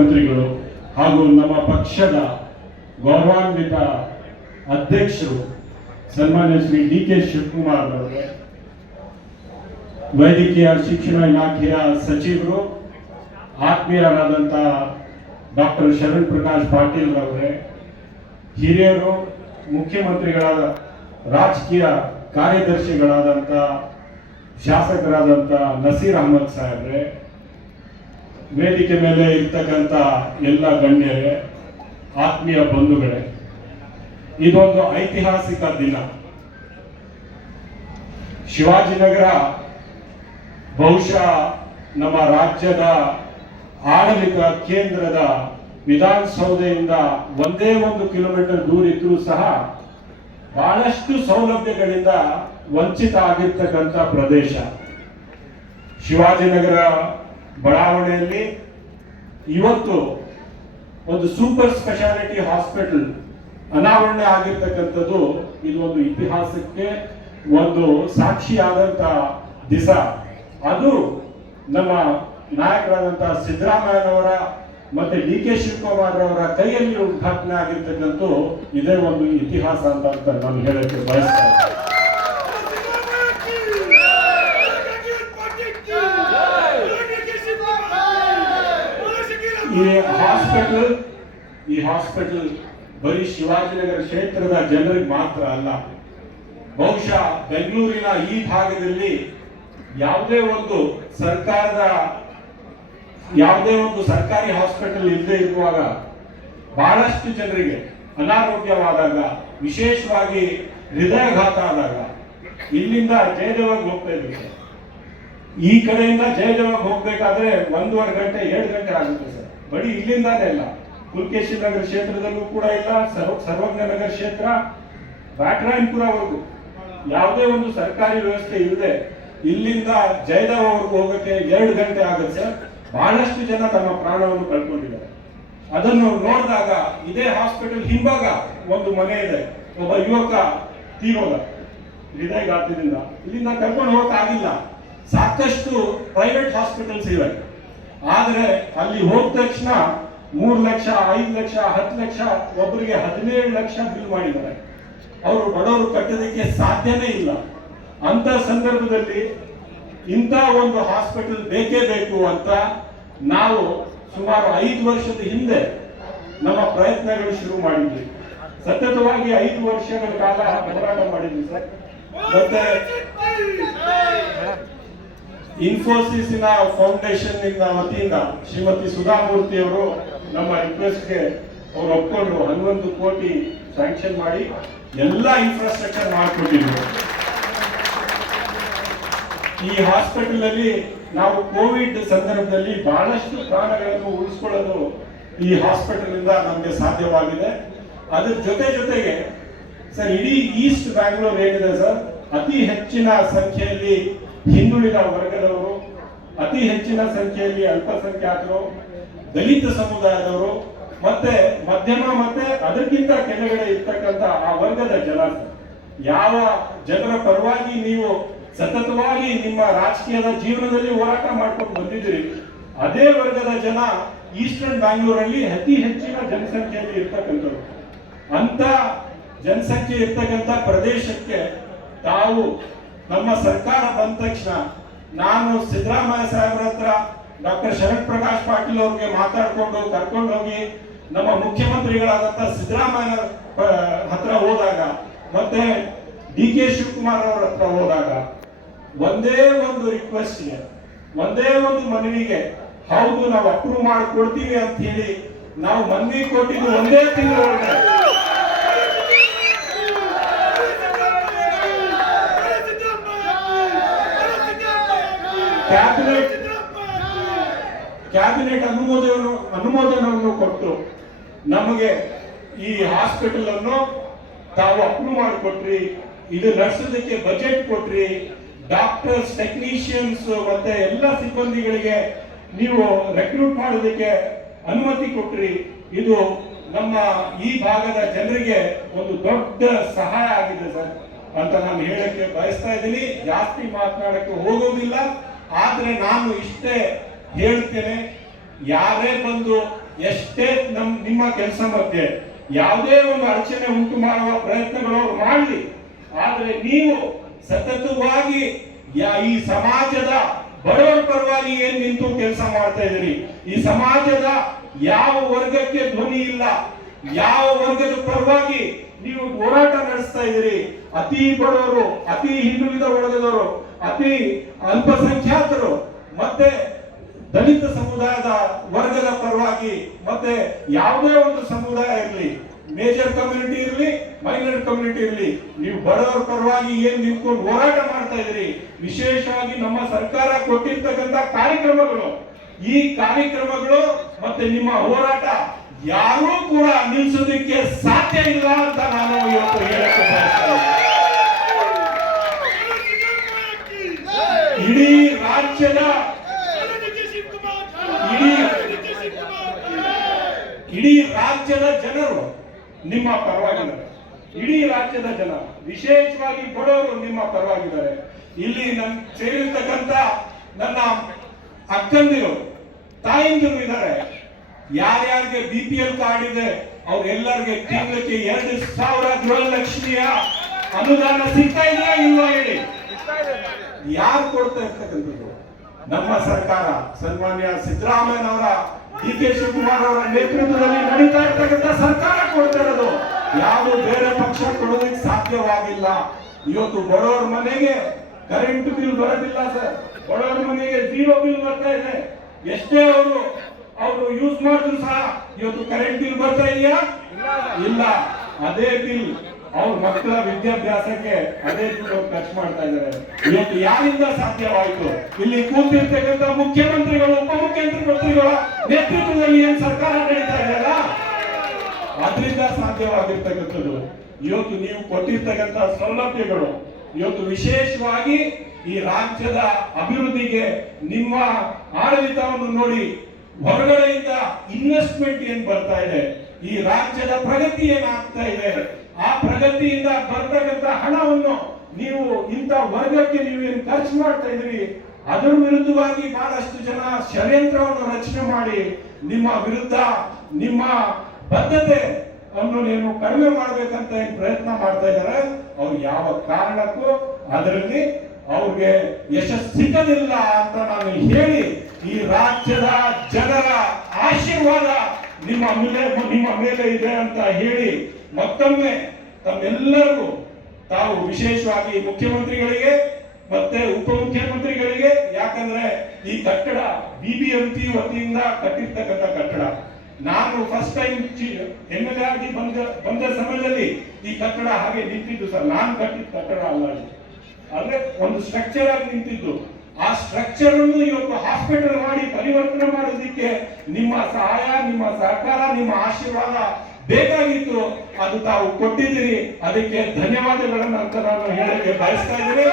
ಮುಖ್ಯಮಂತ್ರಿಗಳು ಹಾಗೂ ನಮ್ಮ ಪಕ್ಷದ ಗೌರವಾನ್ವಿತ ಅಧ್ಯಕ್ಷರು ಸನ್ಮಾನ್ಯ ಶ್ರೀ ಡಿ ಕೆ ಶಿವಕುಮಾರ್ ಅವರೇ, ವೈದ್ಯಕೀಯ ಶಿಕ್ಷಣ ಇಲಾಖೆಯ ಸಚಿವರು ಆತ್ಮೀಯರಾದಂಥ ಡಾಕ್ಟರ್ ಶರಣ್ ಪ್ರಕಾಶ್ ಪಾಟೀಲ್ ಅವರೇ, ಹಿರಿಯರು ಮುಖ್ಯಮಂತ್ರಿಗಳಾದ ರಾಜಕೀಯ ಕಾರ್ಯದರ್ಶಿಗಳಾದಂಥ ಶಾಸಕರಾದಂಥ ನಸೀರ್ ಅಹಮದ್ ಸಾಹೇಬ್ರೆ, ವೇದಿಕೆ ಮೇಲೆ ಇರ್ತಕ್ಕಂಥ ಎಲ್ಲ ಗಣ್ಯರೇ, ಆತ್ಮೀಯ ಬಂಧುಗಳೇ, ಇದೊಂದು ಐತಿಹಾಸಿಕ ದಿನ. ಶಿವಾಜಿನಗರ ಬಹುಶಃ ನಮ್ಮ ರಾಜ್ಯದ ಆಡಳಿತ ಕೇಂದ್ರದ ವಿಧಾನಸೌಧೆಯಿಂದ ಒಂದೇ 1 ಕಿಲೋಮೀಟರ್ ದೂರ ಇದ್ರೂ ಸಹ ಬಹಳಷ್ಟು ಸೌಲಭ್ಯಗಳಿಂದ ವಂಚಿತ ಆಗಿರ್ತಕ್ಕಂಥ ಪ್ರದೇಶ. ಶಿವಾಜಿನಗರ ಬಡಾವಣೆಯಲ್ಲಿ ಇವತ್ತು ಒಂದು ಸೂಪರ್ ಸ್ಪೆಷಾಲಿಟಿ ಹಾಸ್ಪಿಟಲ್ ಅನಾವರಣೆ ಆಗಿರ್ತಕ್ಕಂಥದ್ದು ಇದು ಒಂದು ಇತಿಹಾಸಕ್ಕೆ ಒಂದು ಸಾಕ್ಷಿಯಾದಂತ ದಿವಸ. ಅದು ನಮ್ಮ ನಾಯಕರಾದಂತಹ ಸಿದ್ದರಾಮಯ್ಯನವರ ಮತ್ತೆ ಡಿ ಕೆ ಶಿವಕುಮಾರ್ ಅವರ ಕೈಯಲ್ಲಿ ಉದ್ಘಾಟನೆ ಆಗಿರ್ತಕ್ಕಂಥ ಇದೇ ಒಂದು ಇತಿಹಾಸ ಅಂತ ನಾನು ಹೇಳಕ್ಕೆ ಬಯಸ್ತೇನೆ. ಈ ಹಾಸ್ಪಿಟಲ್ ಬರೀ ಶಿವಾಜಿನಗರ ಕ್ಷೇತ್ರದ ಜನರಿಗೆ ಮಾತ್ರ ಅಲ್ಲ, ಬಹುಶಃ ಬೆಂಗಳೂರಿನ ಈ ಭಾಗದಲ್ಲಿ ಯಾವುದೇ ಒಂದು ಸರ್ಕಾರಿ ಹಾಸ್ಪಿಟಲ್ ಇಲ್ಲದೆ ಇರುವಾಗ ಬಹಳಷ್ಟು ಜನರಿಗೆ ಅನಾರೋಗ್ಯವಾದಾಗ, ವಿಶೇಷವಾಗಿ ಹೃದಯಾಘಾತ ಆದಾಗ ಇಲ್ಲಿಂದ ಜಯದೇವಗೆ ಹೋಗ್ತಾ ಇದ್ರು. ಈ ಕಡೆಯಿಂದ ಜಯದೇವಗೆ ಹೋಗ್ಬೇಕಾದ್ರೆ 1.5 ಗಂಟೆ 2 ಗಂಟೆ ಆಗುತ್ತೆ ಸರ್. ಬರೀ ಇಲ್ಲಿಂದಾನೇ ಇಲ್ಲ, ಪುಲಕೇಶಿ ನಗರ ಕ್ಷೇತ್ರದಲ್ಲೂ ಕೂಡ ಇಲ್ಲ, ಸರ್ವಜ್ಞ ನಗರ ಕ್ಷೇತ್ರ, ಬ್ಯಾಟ್ರಾಯನ್ಪುರವರೆಗೂ ಯಾವುದೇ ಒಂದು ಸರ್ಕಾರಿ ವ್ಯವಸ್ಥೆ ಇಲ್ಲದೆ ಇಲ್ಲಿಂದ ಜಯದೇವವರೆಗೂ ಹೋಗಕ್ಕೆ 2 ಗಂಟೆ ಆಗುತ್ತೆ. ಬಹಳಷ್ಟು ಜನ ತಮ್ಮ ಪ್ರಾಣವನ್ನು ಕಳ್ಕೊಂಡಿದ್ದಾರೆ. ಅದನ್ನು ನೋಡಿದಾಗ ಇದೇ ಹಾಸ್ಪಿಟಲ್ ಹಿಂಭಾಗ ಒಂದು ಮನೆ ಇದೆ, ಒಬ್ಬ ಯುವಕ ತೀರೋದ ಹೃದಯಘಾತದಿಂದ, ಇಲ್ಲಿಂದ ಕರ್ಕೊಂಡು ಹೋಗಕ್ ಆಗಿಲ್ಲ. ಸಾಕಷ್ಟು ಪ್ರೈವೇಟ್ ಹಾಸ್ಪಿಟಲ್ಸ್ ಇವೆ, ಆದ್ರೆ ಅಲ್ಲಿ ಹೋದ ತಕ್ಷಣ 3 ಲಕ್ಷ 5 ಲಕ್ಷ 10 ಲಕ್ಷ, ಒಬ್ಬರಿಗೆ 17 ಲಕ್ಷ ಬಿಲ್ ಮಾಡಿದ್ದಾರೆ. ಅವರು ಬಡವರು ಕಟ್ಟೋದಕ್ಕೆ ಸಾಧ್ಯನೇ ಇಲ್ಲ. ಅಂತ ಸಂದರ್ಭದಲ್ಲಿ ಇಂಥ ಒಂದು ಹಾಸ್ಪಿಟಲ್ ಬೇಕೇ ಬೇಕು ಅಂತ ನಾವು ಸುಮಾರು 5 ವರ್ಷದ ಹಿಂದೆ ನಮ್ಮ ಪ್ರಯತ್ನಗಳು ಶುರು ಮಾಡಿದ್ವಿ. ಸತತವಾಗಿ 5 ವರ್ಷಗಳ ಕಾಲ ಹೋರಾಟ ಮಾಡಿದ್ವಿ ಸರ್. ಮತ್ತೆ ಇನ್ಫೋಸಿಸ್ನ ಫೌಂಡೇಶನ್ ವತಿಯಿಂದ ಶ್ರೀಮತಿ ಸುಧಾಮೂರ್ತಿ ಅವರು ನಮ್ಮ ರಿಕ್ವೆಸ್ಟ್ಗೆ ಅವರು ಒಪ್ಕೊಂಡು 11 ಕೋಟಿ ಸ್ಯಾಂಕ್ಷನ್ ಮಾಡಿ ಎಲ್ಲ ಇನ್ಫ್ರಾಸ್ಟ್ರಕ್ಚರ್ ಮಾಡಿಕೊಟ್ಟಿದ್ರು. ಈ ಹಾಸ್ಪಿಟಲ್ ಅಲ್ಲಿ ನಾವು ಕೋವಿಡ್ ಸಂದರ್ಭದಲ್ಲಿ ಬಹಳಷ್ಟು ಪ್ರಾಣಗಳನ್ನು ಉಳಿಸ್ಕೊಳ್ಳೋದು ಈ ಹಾಸ್ಪಿಟಲ್ ಇಂದ ನಮಗೆ ಸಾಧ್ಯವಾಗಿದೆ. ಅದ್ರ ಜೊತೆಗೆ ಸರ್, ಇಡೀ ಈಸ್ಟ್ ಬ್ಯಾಂಗ್ಳೂರ್ ಏನಿದೆ ಸರ್, ಅತಿ ಹೆಚ್ಚಿನ ಸಂಖ್ಯೆಯಲ್ಲಿ ಹಿಂದುಳಿದ ವರ್ಗದವರು, ಅತಿ ಹೆಚ್ಚಿನ ಸಂಖ್ಯೆಯಲ್ಲಿ ಅಲ್ಪಸಂಖ್ಯಾತರು, ದಲಿತ ಸಮುದಾಯದವರು, ಮತ್ತೆ ಮಧ್ಯಮ ಮತ್ತೆ ಅದಕ್ಕಿಂತ ಕೆಳಗಡೆ ಇರ್ತಕ್ಕಂಥ ಆ ವರ್ಗದ ಜನ, ಯಾವ ಜನರ ಪರವಾಗಿ ನೀವು ಸತತವಾಗಿ ನಿಮ್ಮ ರಾಜಕೀಯದ ಜೀವನದಲ್ಲಿ ಹೋರಾಟ ಮಾಡ್ಕೊಂಡು ಬಂದಿದ್ದೀರಿ, ಅದೇ ವರ್ಗದ ಜನ ಈಸ್ಟರ್ನ್ ಬ್ಯಾಂಗ್ಳೂರಲ್ಲಿ ಅತಿ ಹೆಚ್ಚಿನ ಜನಸಂಖ್ಯೆಯಲ್ಲಿ ಇರ್ತಕ್ಕಂಥವ್ರು. ಅಂತ ಜನಸಂಖ್ಯೆ ಇರ್ತಕ್ಕಂಥ ಪ್ರದೇಶಕ್ಕೆ ತಾವು ನಮ್ಮ ಸರ್ಕಾರ ಬಂದ ತಕ್ಷಣ ನಾನು ಸಿದ್ದರಾಮಯ್ಯ ಸಾಹೇಬ್ರ ಹತ್ರ ಡಾಕ್ಟರ್ ಶರಣ್ ಪ್ರಕಾಶ್ ಪಾಟೀಲ್ ಅವ್ರಿಗೆ ಮಾತಾಡ್ಕೊಂಡು ಕರ್ಕೊಂಡು ಹೋಗಿ ನಮ್ಮ ಮುಖ್ಯಮಂತ್ರಿಗಳಾದಂಥ ಸಿದ್ದರಾಮಯ್ಯ ಹತ್ರ ಹೋದಾಗ ಮತ್ತೆ ಡಿ ಕೆ ಶಿವಕುಮಾರ್ ಅವರ ಹತ್ರ ಹೋದಾಗ ಒಂದೇ ಒಂದು ರಿಕ್ವೆಸ್ಟ್ಗೆ, ಒಂದೇ ಒಂದು ಮನವಿಗೆ, ಹೌದು ನಾವು ಅಪ್ರೂವ್ ಮಾಡಿಕೊಡ್ತೀವಿ ಅಂತ ಹೇಳಿ ನಾವು ಮನವಿ ಕೊಟ್ಟಿದ್ದು ಒಂದೇ ತಿಂಗಳೊಳಗೆ ಕ್ಯಾಬಿನೆಟ್ ಅನುಮೋದನೆಯನ್ನು ಕೊಟ್ಟು ನಮಗೆ ಈ ಹಾಸ್ಪಿಟಲ್ ಅನ್ನು ತಾವು ಅಪ್ರೂವ್ ಮಾಡಿಕೊಟ್ರಿ. ಇದು ನಡೆಸೋದಕ್ಕೆ ಬಜೆಟ್ ಕೊಟ್ರಿ. ಡಾಕ್ಟರ್ಸ್, ಟೆಕ್ನಿಷಿಯನ್ಸ್ ಮತ್ತೆ ಎಲ್ಲ ಸಿಬ್ಬಂದಿಗಳಿಗೆ ನೀವು ರೆಕ್ರೂಟ್ ಮಾಡೋದಕ್ಕೆ ಅನುಮತಿ ಕೊಟ್ರಿ. ಇದು ನಮ್ಮ ಈ ಭಾಗದ ಜನರಿಗೆ ಒಂದು ದೊಡ್ಡ ಸಹಾಯ ಆಗಿದೆ ಸರ್ ಅಂತ ನಾನು ಹೇಳಕ್ಕೆ ಬಯಸ್ತಾ ಇದ್ದೀನಿ. ಜಾಸ್ತಿ ಮಾತನಾಡಕ್ಕೆ ಹೋಗೋದಿಲ್ಲ, ಆದ್ರೆ ನಾನು ಇಷ್ಟೇ ಹೇಳ್ತೇನೆ, ಯಾರೇ ಬಂದು ಎಷ್ಟೇ ನಿಮ್ಮ ಕೆಲಸ ಮಧ್ಯೆ ಯಾವುದೇ ಒಂದು ಅಡಚಣೆ ಉಂಟು ಮಾಡುವ ಪ್ರಯತ್ನಗಳು ಅವ್ರು ಮಾಡಲಿ, ಆದ್ರೆ ನೀವು ಸತತವಾಗಿ ಈ ಸಮಾಜದ ಬಡವರ ಪರವಾಗಿ ಏನ್ ನಿಂತು ಕೆಲಸ ಮಾಡ್ತಾ ಇದ್ದೀರಿ, ಈ ಸಮಾಜದ ಯಾವ ವರ್ಗಕ್ಕೆ ಧ್ವನಿ ಇಲ್ಲ, ಯಾವ ವರ್ಗದ ಪರವಾಗಿ ನೀವು ಹೋರಾಟ ನಡೆಸ್ತಾ ಇದ್ದೀರಿ, ಅತಿ ಬಡವರು, ಅತಿ ಹಿಂದುಳಿದ ವರ್ಗದವರು, ಅತಿ ಅಲ್ಪಸಂಖ್ಯಾತರು ಮತ್ತೆ ದಲಿತ ಸಮುದಾಯದ ವರ್ಗದ ಪರವಾಗಿ, ಮತ್ತೆ ಯಾವುದೇ ಒಂದು ಸಮುದಾಯ ಇರಲಿ, ಮೇಜರ್ ಕಮ್ಯುನಿಟಿ ಇರಲಿ, ಮೈನರ್ ಕಮ್ಯುನಿಟಿ ಇರಲಿ, ನೀವು ಬಡವರ ಪರವಾಗಿ ಏನ್ ನಿಂತ್ಕೊಂಡು ಹೋರಾಟ ಮಾಡ್ತಾ ಇದ್ದೀರಿ. ವಿಶೇಷವಾಗಿ ನಮ್ಮ ಸರ್ಕಾರ ಕೊಟ್ಟಿರ್ತಕ್ಕಂಥ ಕಾರ್ಯಕ್ರಮಗಳು, ಈ ಕಾರ್ಯಕ್ರಮಗಳು ಮತ್ತೆ ನಿಮ್ಮ ಹೋರಾಟ ಯಾರೂ ಕೂಡ ನಿಲ್ಲಿಸೋದಕ್ಕೆ ಸಾಧ್ಯ ಇಲ್ಲ ಅಂತ ನಾನು ಇವತ್ತು ಹೇಳಕ್ಕೆ ಬಯಸ್ತೇನೆ. ಇಡೀ ರಾಜ್ಯದ ಇಡೀ ರಾಜ್ಯದ ಜನರು ನಿಮ್ಮ ಪರವಾಗಿದ್ದಾರೆ. ಇಡೀ ರಾಜ್ಯದ ಜನ, ವಿಶೇಷವಾಗಿ ಬಡವರು ನಿಮ್ಮ ಪರವಾಗಿದ್ದಾರೆ. ಇಲ್ಲಿ ಸೇರಿರ್ತಕ್ಕಂಥ ನನ್ನ ಅಕ್ಕಂದಿರು, ತಾಯಿಂದಿರು ಇದ್ದಾರೆ. ಯಾರ್ಯಾರಿಗೆ BPL ಕಾರ್ಡ್ ಇದೆ ಅವ್ರೆಲ್ಲರಿಗೆ ತಿಂಗಳಿಗೆ 2,000 ಗೃಹಲಕ್ಷ್ಮಿಯ ಅನುದಾನ ಸಿಗ್ತಾ ಇದೆಯಾ ಇಲ್ವಾ ಹೇಳಿ? ಯಾರು ಕೊಡ್ತಾ ಇರ್ತಕ್ಕಂಥದ್ದು? ನಮ್ಮ ಸರ್ಕಾರ, ಸನ್ಮಾನ್ಯ ಸಿದ್ದರಾಮಯ್ಯನವರ, DK ಶಿವಕುಮಾರ್ ಅವರ ನೇತೃತ್ವದಲ್ಲಿ ನಡೀತಾ ಇರ್ತಕ್ಕಂಥ ಸರ್ಕಾರ ಕೊಡ್ತಾ ಇರೋದು. ಯಾವ ಬೇರೆ ಪಕ್ಷ ಕೊಡೋದಕ್ಕೆ ಸಾಧ್ಯವಾಗಿಲ್ಲ. ಇವತ್ತು ಬಡವರ ಮನೆಗೆ ಕರೆಂಟ್ ಬಿಲ್ ಬರೋದಿಲ್ಲ ಸರ್, ಬಡವರ ಮನೆಗೆ 0 ಬಿಲ್ ಬರ್ತಾ ಇದೆ. ಎಷ್ಟೇ ಅವರು ಯೂಸ್ ಮಾಡಿದ್ರು ಸಹ ಇವತ್ತು ಕರೆಂಟ್ ಬಿಲ್ ಬರ್ತಾ ಇದೆಯಾ? ಇಲ್ಲ. ಅದೇ ಬಿಲ್ ಅವ್ರ ಮಕ್ಕಳ ವಿದ್ಯಾಭ್ಯಾಸಕ್ಕೆ ಅದೇ ದುಡ್ಡು ಖರ್ಚು ಮಾಡ್ತಾ ಇದ್ದಾರೆ. ಇವತ್ತು ಯಾರಿಂದ ಸಾಧ್ಯವಾಯಿತು? ಇಲ್ಲಿ ಕೂತಿರ್ತಕ್ಕಂಥ ಮುಖ್ಯಮಂತ್ರಿಗಳು, ಉಪಮುಖ್ಯಮಂತ್ರಿಗಳ ನೇತೃತ್ವದಲ್ಲಿ ಏನ್ ಸರ್ಕಾರ ನಡೀತಾ ಇದೆಯಲ್ಲ, ಅದರಿಂದ ಸಾಧ್ಯವಾಗಿರ್ತಕ್ಕಂಥದ್ದು. ಇವತ್ತು ನೀವು ಕೊಟ್ಟಿರ್ತಕ್ಕಂಥ ಸೌಲಭ್ಯಗಳು, ಇವತ್ತು ವಿಶೇಷವಾಗಿ ಈ ರಾಜ್ಯದ ಅಭಿವೃದ್ಧಿಗೆ ನಿಮ್ಮ ಆಡಳಿತವನ್ನು ನೋಡಿ ಹೊರಗಡೆಯಿಂದ ಇನ್ವೆಸ್ಟ್ಮೆಂಟ್ ಏನ್ ಬರ್ತಾ ಇದೆ, ಈ ರಾಜ್ಯದ ಪ್ರಗತಿ ಏನಾಗ್ತಾ ಇದೆ, ಆ ಪ್ರಗತಿಯಿಂದ ಬರ್ತಕ್ಕಂಥ ಹಣವನ್ನು ನೀವು ಇಂಥ ವರ್ಗಕ್ಕೆ ನೀವು ಏನು ಖರ್ಚು ಮಾಡ್ತಾ ಇದ್ರಿ, ಅದರ ವಿರುದ್ಧವಾಗಿ ಬಹಳಷ್ಟು ಜನ ಷಡ್ಯಂತ್ರವನ್ನು ರಚನೆ ಮಾಡಿ ನಿಮ್ಮ ವಿರುದ್ಧ ನಿಮ್ಮ ಬದ್ಧತೆ ಅನ್ನು ನೀವು ಕಡಿಮೆ ಮಾಡ್ಬೇಕಂತ ಪ್ರಯತ್ನ ಮಾಡ್ತಾ ಇದ್ದಾರೆ. ಅವ್ರು ಯಾವ ಕಾರಣಕ್ಕೂ ಅದರಲ್ಲಿ ಅವ್ರಿಗೆ ಯಶಸ್ಸು ಸಿಗಲಿಲ್ಲ ಅಂತ ನಾನು ಹೇಳಿ, ಈ ರಾಜ್ಯದ ಜನರ ಆಶೀರ್ವಾದ ನಿಮ್ಮ ಮೇಲೆ ಇದೆ ಅಂತ ಹೇಳಿ ಮತ್ತೊಮ್ಮೆ ತಮ್ಮೆಲ್ಲರಿಗೂ, ತಾವು ವಿಶೇಷವಾಗಿ ಮುಖ್ಯಮಂತ್ರಿಗಳಿಗೆ ಮತ್ತೆ ಉಪಮುಖ್ಯಮಂತ್ರಿಗಳಿಗೆ, ಯಾಕಂದ್ರೆ ಈ ಕಟ್ಟಡ BBMP ವತಿಯಿಂದ ಕಟ್ಟಿರ್ತಕ್ಕಂಥ ಕಟ್ಟಡ, ನಾನು ಫಸ್ಟ್ ಟೈಮ್ MLA ಆಗಿ ಬಂದ ಸಮಯದಲ್ಲಿ ಈ ಕಟ್ಟಡ ಹಾಗೆ ನಿಂತಿದ್ದು ಸರ್. ನಾನು ಕಟ್ಟಿದ ಕಟ್ಟಡ ಅಲ್ಲ, ಅಂದ್ರೆ ಒಂದು ಸ್ಟ್ರಕ್ಚರ್ ಆಗಿ ನಿಂತಿದ್ದು. ಆ ಸ್ಟ್ರಕ್ಚರ್ ಅನ್ನು ಇವತ್ತು ಹಾಸ್ಪಿಟಲ್ ಮಾಡಿ ಪರಿವರ್ತನೆ ಮಾಡೋದಕ್ಕೆ ನಿಮ್ಮ ಸಹಾಯ, ನಿಮ್ಮ ಸಹಕಾರ, ನಿಮ್ಮ ಆಶೀರ್ವಾದ ಬೇಕಾಗಿತ್ತು. ಅದು ತಾವು ಕೊಟ್ಟಿದ್ದೀರಿ, ಅದಕ್ಕೆ ಧನ್ಯವಾದಗಳನ್ನು ಅಂತ ನಾನು ಹೇಳಕ್ಕೆ ಬಯಸ್ತಾ ಇದ್ದೀನಿ.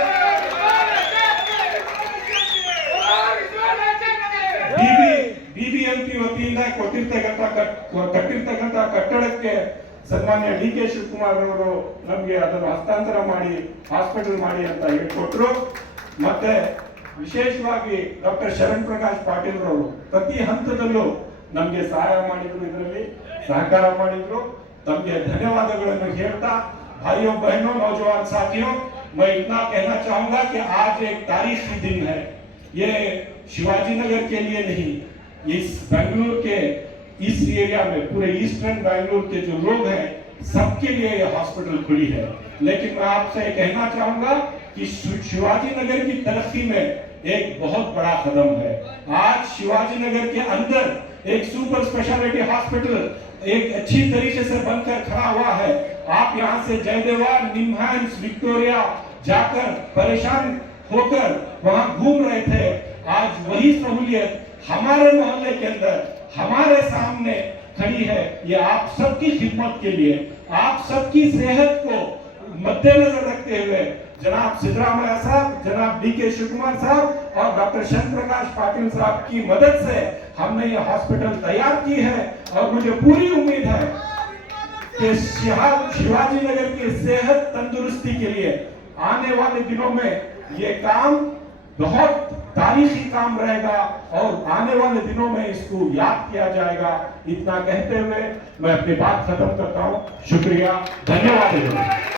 BBMP ವತಿಯಿಂದ ಕಟ್ಟಿರ್ತಕ್ಕಂಥ ಕಟ್ಟಡಕ್ಕೆ ಸನ್ಮಾನ್ಯ DK ಶಿವಕುಮಾರ್ ಅವರು ನಮ್ಗೆ ಅದನ್ನು ಹಸ್ತಾಂತರ ಮಾಡಿ ಹಾಸ್ಪಿಟಲ್ ಮಾಡಿ ಅಂತ ಹೇಳಿಕೊಟ್ರು. ಮತ್ತೆ ವಿಶೇಷವಾಗಿ ಡಾಕ್ಟರ್ ಶರಣ್ ಪ್ರಕಾಶ್ ಪಾಟೀಲ್ ಅವರು ಪ್ರತಿ ಹಂತದಲ್ಲೂ ನಮ್ಗೆ ಸಹಾಯ ಮಾಡಿದ್ರು, ಇದರಲ್ಲಿ ಸಹಕಾರ ಮಾಡಿದ್ರು. तमके धन्यवाद हेल्ता भाइयों बहनों नौजवान साथियों, मैं इतना कहना चाहूंगा कि आज एक तारीखी दिन है। ये शिवाजी नगर के लिए नहीं, इस बेंगलुरु के इस एरिया में पूरे ईस्टर्न बेंगलुरु के जो लोग हैं सबके लिए ये हॉस्पिटल खुली है। लेकिन मैं आपसे कहना चाहूंगा कि शिवाजी नगर की तरक्की में एक बहुत बड़ा कदम है। आज शिवाजी नगर के अंदर एक सुपर स्पेशलिटी हॉस्पिटल एक अच्छी तरीके से बनकर खड़ा हुआ है। आप यहाँ से जयदेवा, निमहांस, विक्टोरिया जाकर परेशान होकर वहां घूम रहे थे, आज वही सहूलियत हमारे मोहल्ले के अंदर हमारे सामने खड़ी है। ये आप सबकी खिदमत के लिए, आप सबकी सेहत को मद्देनजर रखते हुए जनाब सिद्धरामैया साहब, जनाब DK शिवकुमार साहब और डॉक्टर शरण प्रकाश पाटिल साहब की मदद से हमने ये हॉस्पिटल तैयार की है। और मुझे पूरी उम्मीद है कि शिवाजी नगर की सेहत तंदुरुस्ती के लिए आने वाले दिनों में ये काम बहुत तारीखी काम रहेगा और आने वाले दिनों में इसको याद किया जाएगा। इतना कहते हुए मैं अपनी बात खत्म करता हूं। शुक्रिया, धन्यवाद।